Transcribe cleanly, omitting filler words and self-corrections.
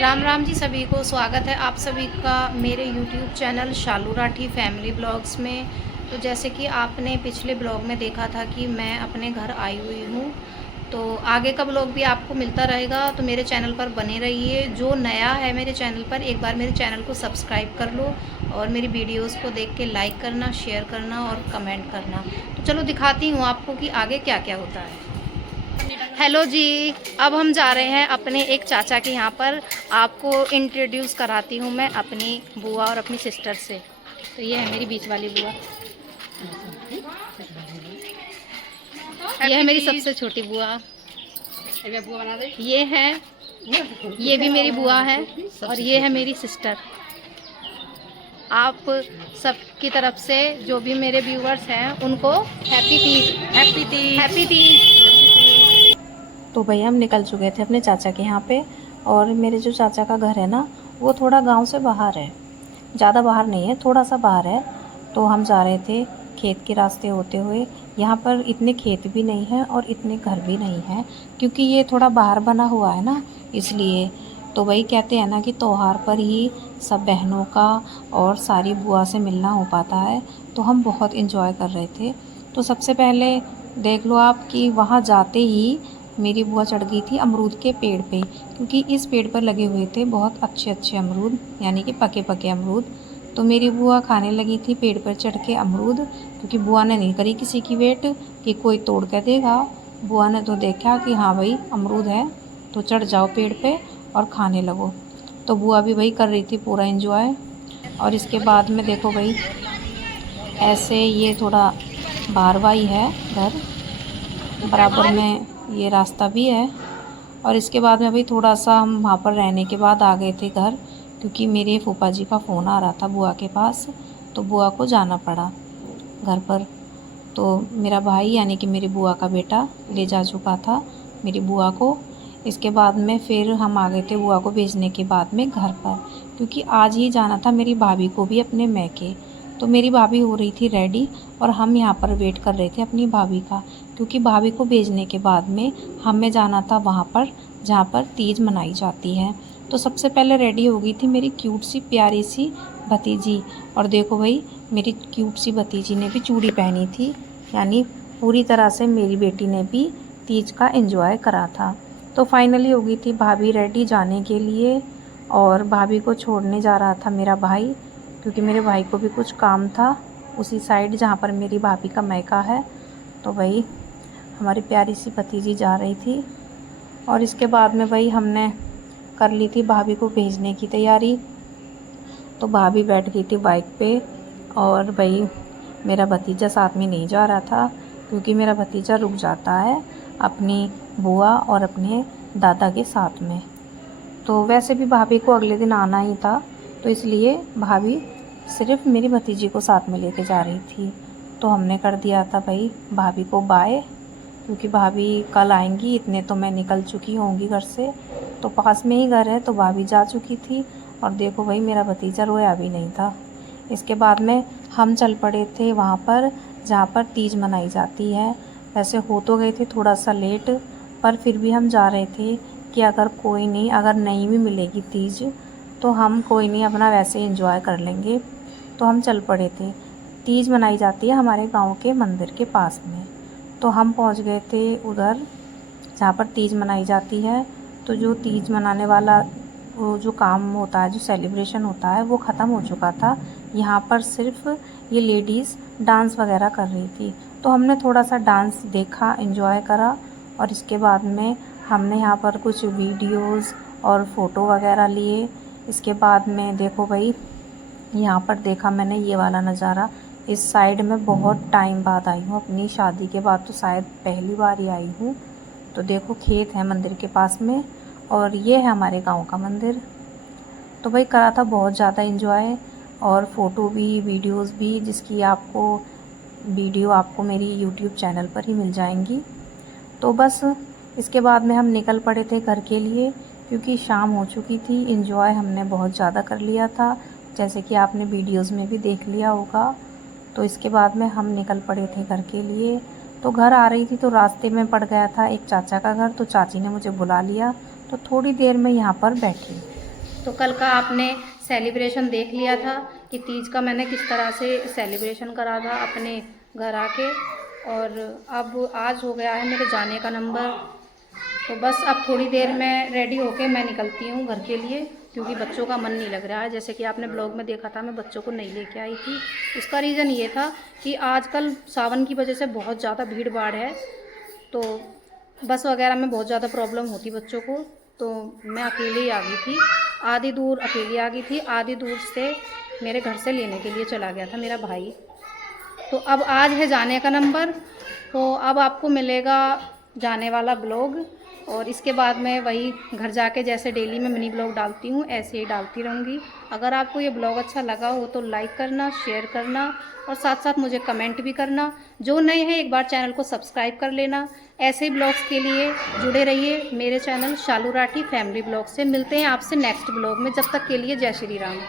राम राम जी, सभी को स्वागत है आप सभी का मेरे YouTube चैनल शालू राठी फैमिली ब्लॉग्स में। तो जैसे कि आपने पिछले ब्लॉग में देखा था कि मैं अपने घर आई हुई हूँ, तो आगे का ब्लॉग भी आपको मिलता रहेगा। तो मेरे चैनल पर बने रहिए। जो नया है मेरे चैनल पर, एक बार मेरे चैनल को सब्सक्राइब कर लो और मेरी वीडियोस को देख के लाइक करना, शेयर करना और कमेंट करना। तो चलो दिखाती हूँ आपको कि आगे क्या क्या होता है। हेलो जी, अब हम जा रहे हैं अपने एक चाचा के यहाँ पर। आपको इंट्रोड्यूस कराती हूँ मैं अपनी बुआ और अपनी सिस्टर से। तो ये है मेरी बीच वाली बुआ, ये है मेरी सबसे छोटी बुआ, ये है, ये भी मेरी बुआ है और ये है मेरी सिस्टर। आप सबकी तरफ से जो भी मेरे व्यूवर्स हैं उनको happy Teej, happy Teej, happy Teej. तो भैया हम निकल चुके थे अपने चाचा के यहाँ पे। और मेरे जो चाचा का घर है ना, वो थोड़ा गांव से बाहर है, ज़्यादा बाहर नहीं है, थोड़ा सा बाहर है। तो हम जा रहे थे खेत के रास्ते होते हुए। यहाँ पर इतने खेत भी नहीं हैं और इतने घर भी नहीं हैं, क्योंकि ये थोड़ा बाहर बना हुआ है ना, इसलिए। तो वही कहते हैं ना कि त्योहार पर ही सब बहनों का और सारी बुआ से मिलना हो पाता है। तो हम बहुत इन्जॉय कर रहे थे। तो सबसे पहले देख लो आप कि वहाँ जाते ही मेरी बुआ चढ़ गई थी अमरूद के पेड़ पे, क्योंकि इस पेड़ पर लगे हुए थे बहुत अच्छे अच्छे अमरूद, यानी कि पके पके अमरूद। तो मेरी बुआ खाने लगी थी पेड़ पर चढ़ के अमरूद, क्योंकि बुआ ने नहीं करी किसी की वेट कि कोई तोड़ कर देगा। बुआ ने तो देखा कि हाँ भाई अमरूद है तो चढ़ जाओ पेड़ पे और खाने लगो। तो बुआ भी वही कर रही थी पूरा एंजॉय। और इसके बाद में देखो भाई, ऐसे ये थोड़ा बारवाई है घर, बराबर में ये रास्ता भी है। और इसके बाद में भाई थोड़ा सा हम वहाँ पर रहने के बाद आ गए थे घर, क्योंकि मेरे फूफा जी का फ़ोन आ रहा था बुआ के पास, तो बुआ को जाना पड़ा घर पर। तो मेरा भाई यानी कि मेरी बुआ का बेटा ले जा चुका था मेरी बुआ को। इसके बाद में फिर हम आ गए थे बुआ को भेजने के बाद में घर पर, क्योंकि आज ही जाना था मेरी भाभी को भी अपने मैके। तो मेरी भाभी हो रही थी रेडी और हम यहाँ पर वेट कर रहे थे अपनी भाभी का, क्योंकि भाभी को भेजने के बाद में हमें जाना था वहाँ पर जहाँ पर तीज मनाई जाती है। तो सबसे पहले रेडी हो गई थी मेरी क्यूट सी प्यारी सी भतीजी। और देखो भाई, मेरी क्यूट सी भतीजी ने भी चूड़ी पहनी थी, यानी पूरी तरह से मेरी बेटी ने भी तीज का एंजॉय करा था। तो फाइनली हो गई थी भाभी रेडी जाने के लिए, और भाभी को छोड़ने जा रहा था मेरा भाई, क्योंकि मेरे भाई को भी कुछ काम था उसी साइड जहाँ पर मेरी भाभी का मैका है। तो भाई हमारी प्यारी सी भतीजी जा रही थी। और इसके बाद में भाई हमने कर ली थी भाभी को भेजने की तैयारी। तो भाभी बैठ गई थी बाइक पे, और भाई मेरा भतीजा साथ में नहीं जा रहा था, क्योंकि मेरा भतीजा रुक जाता है अपनी बुआ और अपने दादा के साथ में। तो वैसे भी भाभी को अगले दिन आना ही था, तो इसलिए भाभी सिर्फ मेरी भतीजी को साथ में लेके जा रही थी। तो हमने कर दिया था भाई भाभी को बाय, क्योंकि भाभी कल आएंगी, इतने तो मैं निकल चुकी होंगी घर से, तो पास में ही घर है, तो भाभी जा चुकी थी। और देखो भाई मेरा भतीजा रोया भी नहीं था। इसके बाद में हम चल पड़े थे वहाँ पर जहाँ पर तीज मनाई जाती है। वैसे हो तो गए थे थोड़ा सा लेट, पर फिर भी हम जा रहे थे कि अगर कोई नहीं, अगर नहीं भी मिलेगी तीज तो हम कोई नहीं, अपना वैसे एंजॉय कर लेंगे। तो हम चल पड़े थे। तीज मनाई जाती है हमारे गांव के मंदिर के पास में। तो हम पहुंच गए थे उधर जहाँ पर तीज मनाई जाती है। तो जो तीज मनाने वाला वो जो काम होता है, जो सेलिब्रेशन होता है, वो ख़त्म हो चुका था। यहाँ पर सिर्फ ये लेडीज़ डांस वगैरह कर रही थी। तो हमने थोड़ा सा डांस देखा, एंजॉय करा। और इसके बाद में हमने यहाँ पर कुछ वीडियोस और फ़ोटो वगैरह लिए। इसके बाद में देखो भाई, यहाँ पर देखा मैंने ये वाला नज़ारा। इस साइड में बहुत टाइम बाद आई हूँ, अपनी शादी के बाद तो शायद पहली बार ही आई हूँ। तो देखो खेत है मंदिर के पास में, और ये है हमारे गांव का मंदिर। तो भाई करा था बहुत ज़्यादा एंजॉय, और फ़ोटो भी वीडियोस भी, जिसकी आपको वीडियो आपको मेरी यूट्यूब चैनल पर ही मिल जाएंगी। तो बस इसके बाद में हम निकल पड़े थे घर के लिए, क्योंकि शाम हो चुकी थी। एंजॉय हमने बहुत ज़्यादा कर लिया था, जैसे कि आपने वीडियोस में भी देख लिया होगा। तो इसके बाद में हम निकल पड़े थे घर के लिए। तो घर आ रही थी तो रास्ते में पड़ गया था एक चाचा का घर, तो चाची ने मुझे बुला लिया। तो थोड़ी देर में यहाँ पर बैठी। तो कल का आपने सेलिब्रेशन देख लिया था कि तीज का मैंने किस तरह से सेलिब्रेशन करा था अपने घर आके। और अब आज हो गया है मेरे जाने का नंबर, तो बस अब थोड़ी देर में रेडी होके मैं निकलती हूँ घर के लिए, क्योंकि बच्चों का मन नहीं लग रहा है। जैसे कि आपने ब्लॉग में देखा था मैं बच्चों को नहीं लेके आई थी। उसका रीज़न ये था कि आजकल सावन की वजह से बहुत ज़्यादा भीड़ भाड़ है, तो बस वगैरह में बहुत ज़्यादा प्रॉब्लम होती बच्चों को, तो मैं अकेले ही आ गई थी। आधी दूर अकेली आ गई थी, आधी दूर से मेरे घर से लेने के लिए चला गया था मेरा भाई। तो अब आज है जाने का नंबर, तो अब आपको मिलेगा जाने वाला ब्लॉग, और इसके बाद मैं वही घर जाके जैसे डेली मैं मिनी ब्लॉग डालती हूँ ऐसे ही डालती रहूँगी। अगर आपको ये ब्लॉग अच्छा लगा हो तो लाइक करना, शेयर करना और साथ साथ मुझे कमेंट भी करना। जो नए हैं एक बार चैनल को सब्सक्राइब कर लेना। ऐसे ही ब्लॉग्स के लिए जुड़े रहिए मेरे चैनल शालू राठी फैमिली ब्लॉग से। मिलते हैं आपसे नेक्स्ट ब्लॉग में, जब तक के लिए जय श्री राम।